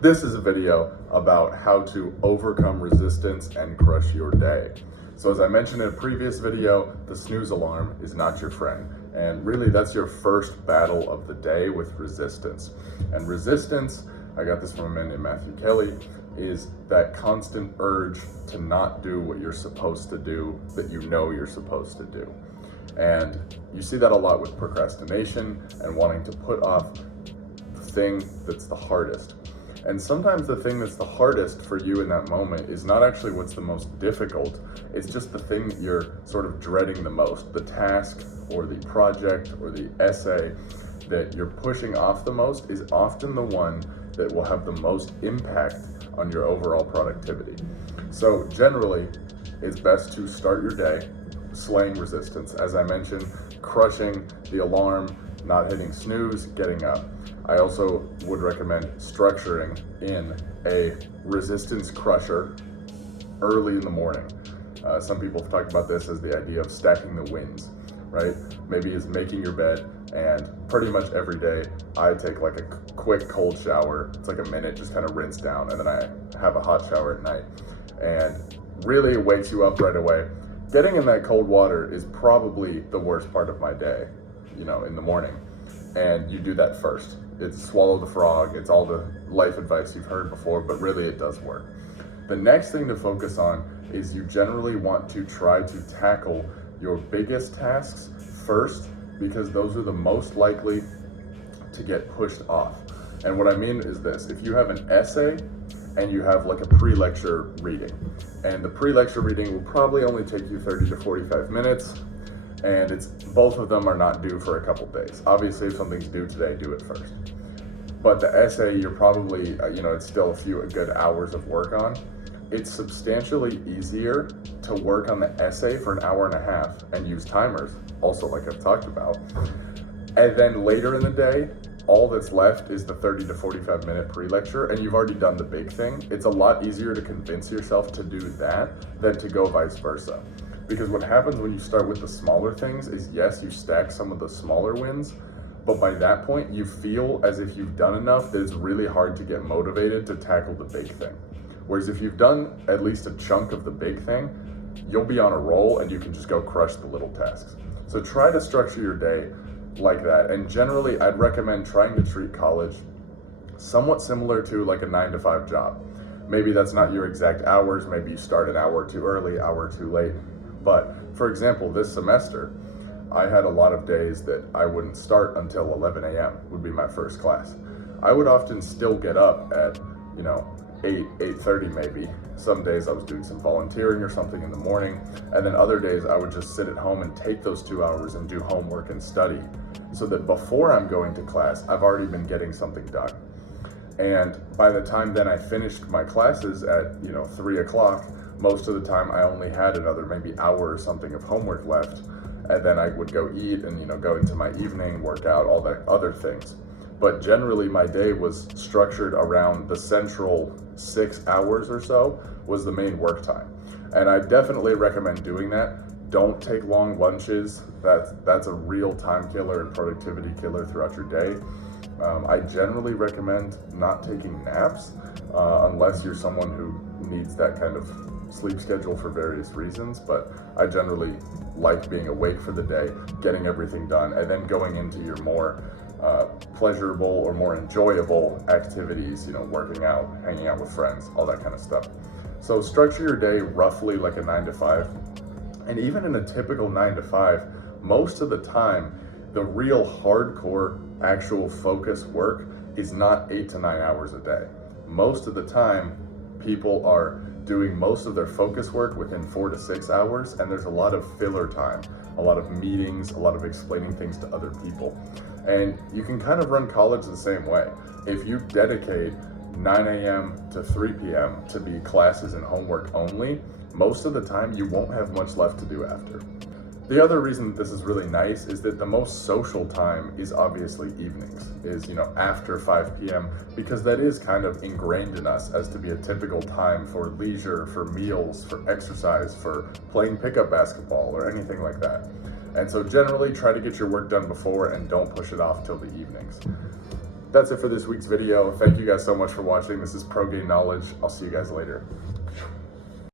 This is a video about how to overcome resistance and crush your day. So as I mentioned in a previous video, the snooze alarm is not your friend. And really that's your first battle of the day with resistance. And resistance, I got this from a man named Matthew Kelly, is that constant urge to not do what you're supposed to do that you know you're supposed to do. And you see that a lot with procrastination and wanting to put off the thing that's the hardest. And sometimes the thing that's the hardest for you in that moment is not actually what's the most difficult, it's just the thing that you're sort of dreading the most. The task or the project or the essay that you're pushing off the most is often the one that will have the most impact on your overall productivity. So generally, it's best to start your day slaying resistance. As I mentioned, crushing the alarm, not hitting snooze, getting up. I also would recommend structuring in a resistance crusher early in the morning. Some people have talked about this as the idea of stacking the wins, right? Maybe it's making your bed, and pretty much every day I take like a quick cold shower. It's like a minute, just kind of rinse down, and then I have a hot shower at night. And really it wakes you up right away. Getting in that cold water is probably the worst part of my day, in the morning. And you do that first. It's swallow the frog, it's all the life advice you've heard before, but really it does work. The next thing to focus on is you generally want to try to tackle your biggest tasks first, because those are the most likely to get pushed off. And what I mean is this: if you have an essay and you have like a pre-lecture reading, and the pre-lecture reading will probably only take you 30 to 45 minutes, and both of them are not due for a couple days. Obviously, if something's due today, do it first. But the essay, you're probably, it's still a few good hours of work on. It's substantially easier to work on the essay for an hour and a half and use timers, also like I've talked about. And then later in the day, all that's left is the 30 to 45 minute pre-lecture, and you've already done the big thing. It's a lot easier to convince yourself to do that than to go vice versa. Because what happens when you start with the smaller things is, yes, you stack some of the smaller wins, but by that point, you feel as if you've done enough that it's really hard to get motivated to tackle the big thing. Whereas if you've done at least a chunk of the big thing, you'll be on a roll and you can just go crush the little tasks. So try to structure your day like that. And generally, I'd recommend trying to treat college somewhat similar to like a 9-to-5 job. Maybe that's not your exact hours. Maybe you start an hour too early, hour too late. But for example, this semester, I had a lot of days that I wouldn't start until 11 a.m. would be my first class. I would often still get up at, 8:30 maybe. Some days I was doing some volunteering or something in the morning, and then other days I would just sit at home and take those 2 hours and do homework and study, so that before I'm going to class, I've already been getting something done. And by the time then I finished my classes at 3 o'clock, most of the time I only had another maybe hour or something of homework left, and then I would go eat and go into my evening, work out, all that other things. But generally my day was structured around the central 6 hours or so was the main work time. And I definitely recommend doing that. Don't take long lunches. That's a real time killer and productivity killer throughout your day. I generally recommend not taking naps unless you're someone who needs that kind of sleep schedule for various reasons, but I generally like being awake for the day, getting everything done, and then going into your more pleasurable or more enjoyable activities, working out, hanging out with friends, all that kind of stuff. So structure your day roughly like a 9-to-5. And even in a typical 9-to-5, most of the time, the real hardcore actual focus work is not 8 to 9 hours a day. Most of the time, people are doing most of their focus work within 4 to 6 hours, and there's a lot of filler time, a lot of meetings, a lot of explaining things to other people. And you can kind of run college the same way. If you dedicate 9 a.m. to 3 p.m. to be classes and homework only, most of the time you won't have much left to do after. The other reason that this is really nice is that the most social time is obviously evenings, after 5 p.m., because that is kind of ingrained in us as to be a typical time for leisure, for meals, for exercise, for playing pickup basketball or anything like that. And so generally try to get your work done before and don't push it off till the evenings. that's it for this week's video. Thank you guys so much for watching. This is Pro Game Knowledge. I'll see you guys later.